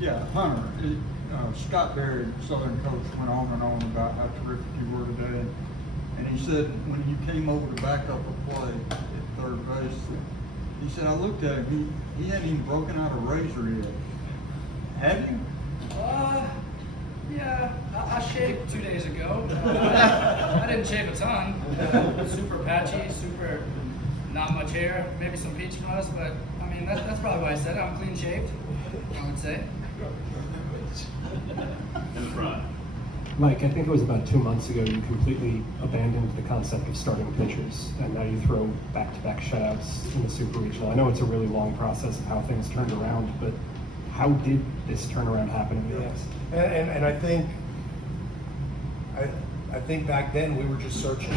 Yeah, Hunter. Scott Berry, Southern coach, went on and on about how terrific you were today. And he said when you came over to back up a play at third base, he said, I looked at him, he hadn't even broken out a razor yet. Have you? Yeah, I shaved 2 days ago. I didn't shave a ton. Super patchy, super not much hair, maybe some peach fuzz, but I mean, that's probably why I said it. I'm clean shaved, I would say. In the front. Mike, I think it was about 2 months ago you completely abandoned the concept of starting pitchers, and now you throw back-to-back shutouts in the Super Regional. I know it's a really long process of how things turned around, but how did this turnaround happen in the East? And I think back then we were just searching,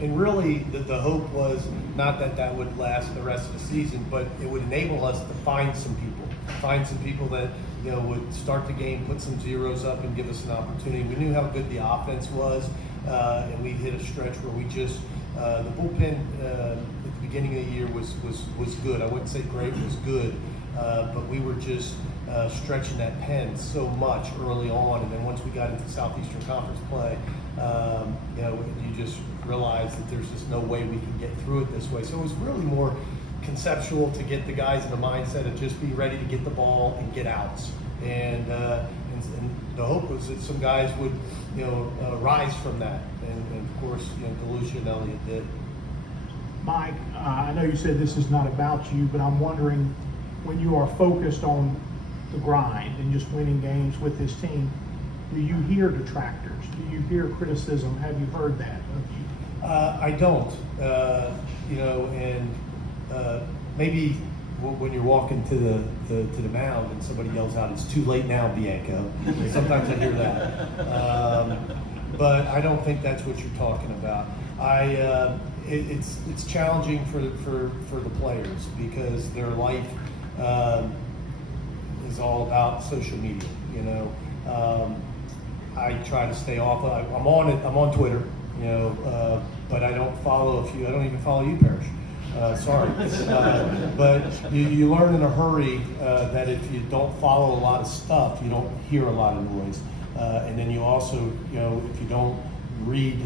and really the hope was not that would last the rest of the season, but it would enable us to find some people that would start the game, put some zeros up, and give us an opportunity. We knew how good the offense was, and we hit a stretch where we just the bullpen at the beginning of the year was good. I wouldn't say great, it was good, but we were just stretching that pen so much early on, and then once we got into Southeastern Conference play, you just realize that there's just no way we can get through it this way. So it was really more conceptual to get the guys in the mindset of just be ready to get the ball and get outs. And the hope was that some guys would, rise from that. And of course, DeLucia and Elliott did. Mike, I know you said this is not about you, but I'm wondering, when you are focused on the grind and just winning games with this team, do you hear detractors? Do you hear criticism? Have you heard that of you? I don't. Maybe when you're walking to the mound and somebody yells out, "It's too late now, Bianco." Sometimes I hear that, but I don't think that's what you're talking about. It's challenging for the players because their life is all about social media. I try to stay off. I'm on it. I'm on Twitter. But I don't follow a few. I don't even follow you, Parrish. Sorry. But you learn in a hurry that if you don't follow a lot of stuff, you don't hear a lot of noise. And then you also, if you don't read,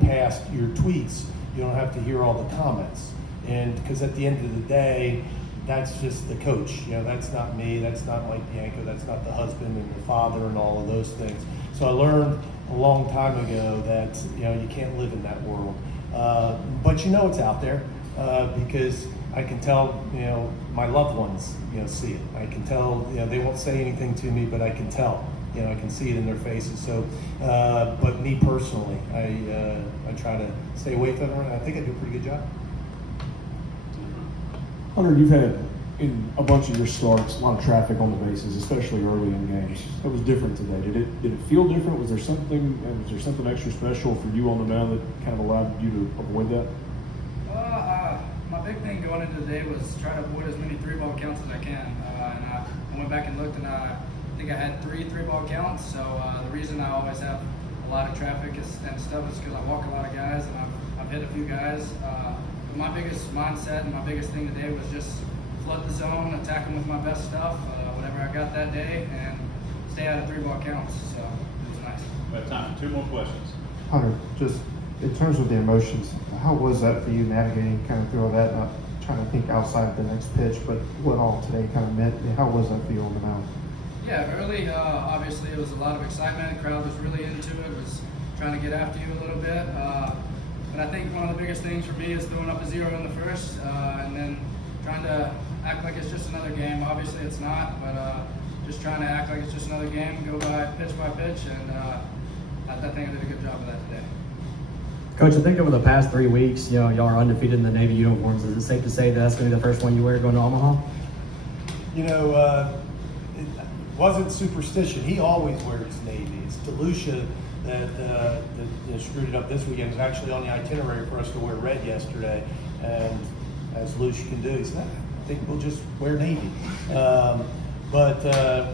past your tweets, you don't have to hear all the comments. And because at the end of the day, that's just the coach. That's not me. That's not Mike Bianco. That's not the husband and the father and all of those things. So I learned a long time ago that you can't live in that world. But it's out there because I can tell my loved ones see it. I can tell they won't say anything to me, but I can tell. I can see it in their faces. So, but me personally, I try to stay away from it, and I think I do a pretty good job. Hunter, you've had in a bunch of your starts a lot of traffic on the bases, especially early in games. That was different today. Did it feel different? Was there something extra special for you on the mound that kind of allowed you to avoid that? My big thing going into the day was try to avoid as many 3-ball counts as I can. And I went back and looked, and I think I had 3 3-ball counts. So the reason I always have a lot of traffic and stuff is because I walk a lot of guys, and I've hit a few guys. But my biggest mindset and my biggest thing today was just flood the zone, attack them with my best stuff, whatever I got that day, and stay out of 3-ball counts. So it was nice. We have time for 2 more questions. Hunter, just in terms of the emotions, how was that for you navigating kind of through all that, not trying to think outside of the next pitch, but what all today kind of meant? How was that for you on the mound? Yeah, early, obviously it was a lot of excitement. The crowd was really into it, was trying to get after you a little bit. But I think one of the biggest things for me is throwing up a 0 in the first, and then trying to act like it's just another game. Obviously it's not, but just trying to act like it's just another game, go by pitch, and I think I did a good job of that today. Coach, I think over the past 3 weeks, y'all are undefeated in the Navy uniforms. Is it safe to say that's going to be the first one you wear going to Omaha? It wasn't superstition. He always wears Navy. It's DeLucia that screwed it up this weekend. It was actually on the itinerary for us to wear red yesterday, and as Lucia can do, he said, I think we'll just wear Navy. But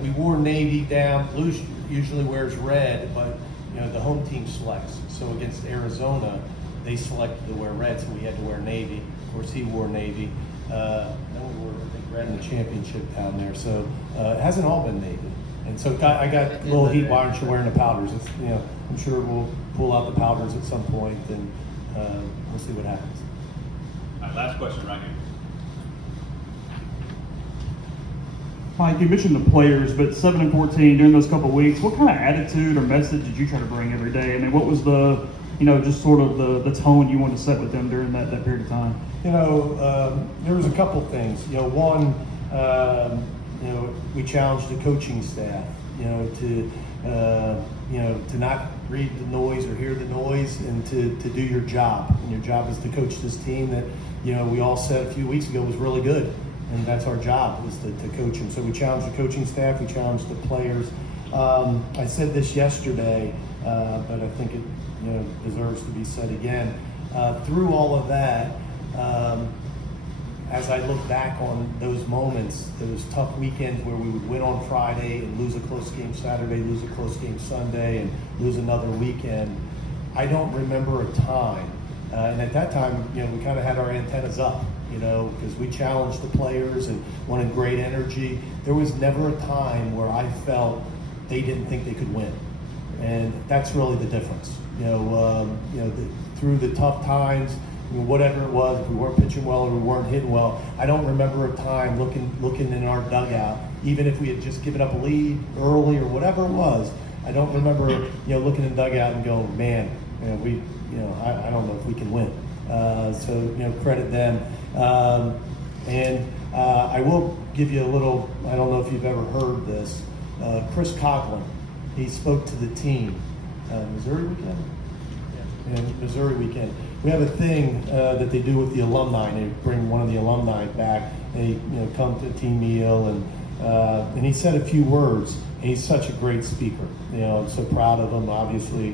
we wore Navy down. Lucia usually wears red, but the home team selects. So against Arizona, they selected to wear red, so we had to wear Navy. Of course, he wore Navy. Then we wore, I think, red in the championship down there. So it hasn't all been Navy. so I got a little heat. Why aren't you wearing the powders? It's, I'm sure we'll pull out the powders at some point, and we'll see what happens. All right, last question right here. Mike, you mentioned the players, but 7-14 during those couple of weeks, what kind of attitude or message did you try to bring every day? I mean, what was the, just sort of the tone you wanted to set with them during that period of time? There was a couple things. One, we challenged the coaching staff, to not read the noise or hear the noise, and to do your job. And your job is to coach this team that, we all said a few weeks ago was really good. And that's our job, is to coach them. So we challenged the coaching staff, we challenged the players. I said this yesterday, but I think it deserves to be said again. Through all of that, as I look back on those moments, those tough weekends where we would win on Friday and lose a close game Saturday, lose a close game Sunday, and lose another weekend, I don't remember a time. And at that time, we kind of had our antennas up, because we challenged the players and wanted great energy. There was never a time where I felt they didn't think they could win. And that's really the difference. Through the tough times, whatever it was, if we weren't pitching well or we weren't hitting well, I don't remember a time looking in our dugout, even if we had just given up a lead early or whatever it was. I don't remember, looking in the dugout and going, man, I don't know if we can win. So credit them. I will give you a little, I don't know if you've ever heard this, Chris Coughlin, he spoke to the team, Missouri weekend? Yeah, Missouri weekend. We have a thing that they do with the alumni, and they bring one of the alumni back, they come to a team meal, and he said a few words, and he's such a great speaker. I'm so proud of him, obviously,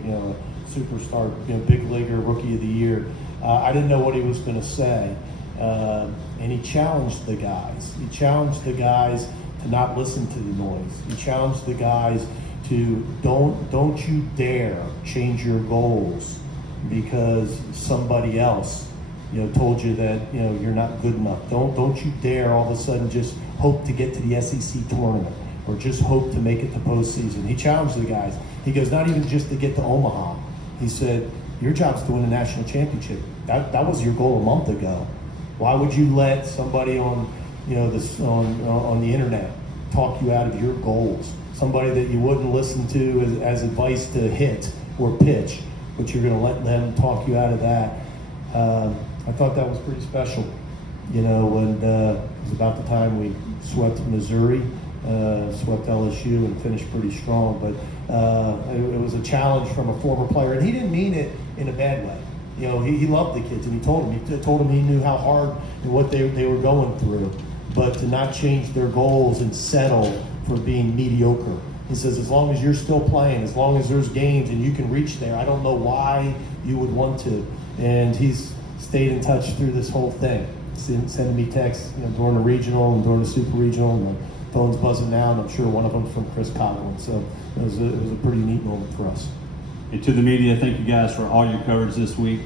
superstar, big leaguer, rookie of the year. I didn't know what he was going to say, and he challenged the guys. He challenged the guys to not listen to the noise. He challenged the guys to don't you dare change your goals because somebody else told you that you're not good enough. Don't you dare all of a sudden just hope to get to the SEC tournament or just hope to make it to postseason. He challenged the guys. He goes, not even just to get to Omaha. He said, your job's to win a national championship. That was your goal a month ago. Why would you let somebody on on the internet talk you out of your goals? Somebody that you wouldn't listen to as advice to hit or pitch, but you're going to let them talk you out of that. I thought that was pretty special. And it was about the time we swept Missouri, swept LSU, and finished pretty strong. But it was a challenge from a former player, and he didn't mean it in a bad way. He loved the kids, and he told them he knew how hard and what they were going through. But to not change their goals and settle for being mediocre. He says, as long as you're still playing, as long as there's games and you can reach there, I don't know why you would want to. And he's stayed in touch through this whole thing, sending me texts during the regional and during the super regional, and the phone's buzzing now, and I'm sure one of them's from Chris Coughlin. So it was a pretty neat moment for us. And to the media, thank you guys for all your coverage this week.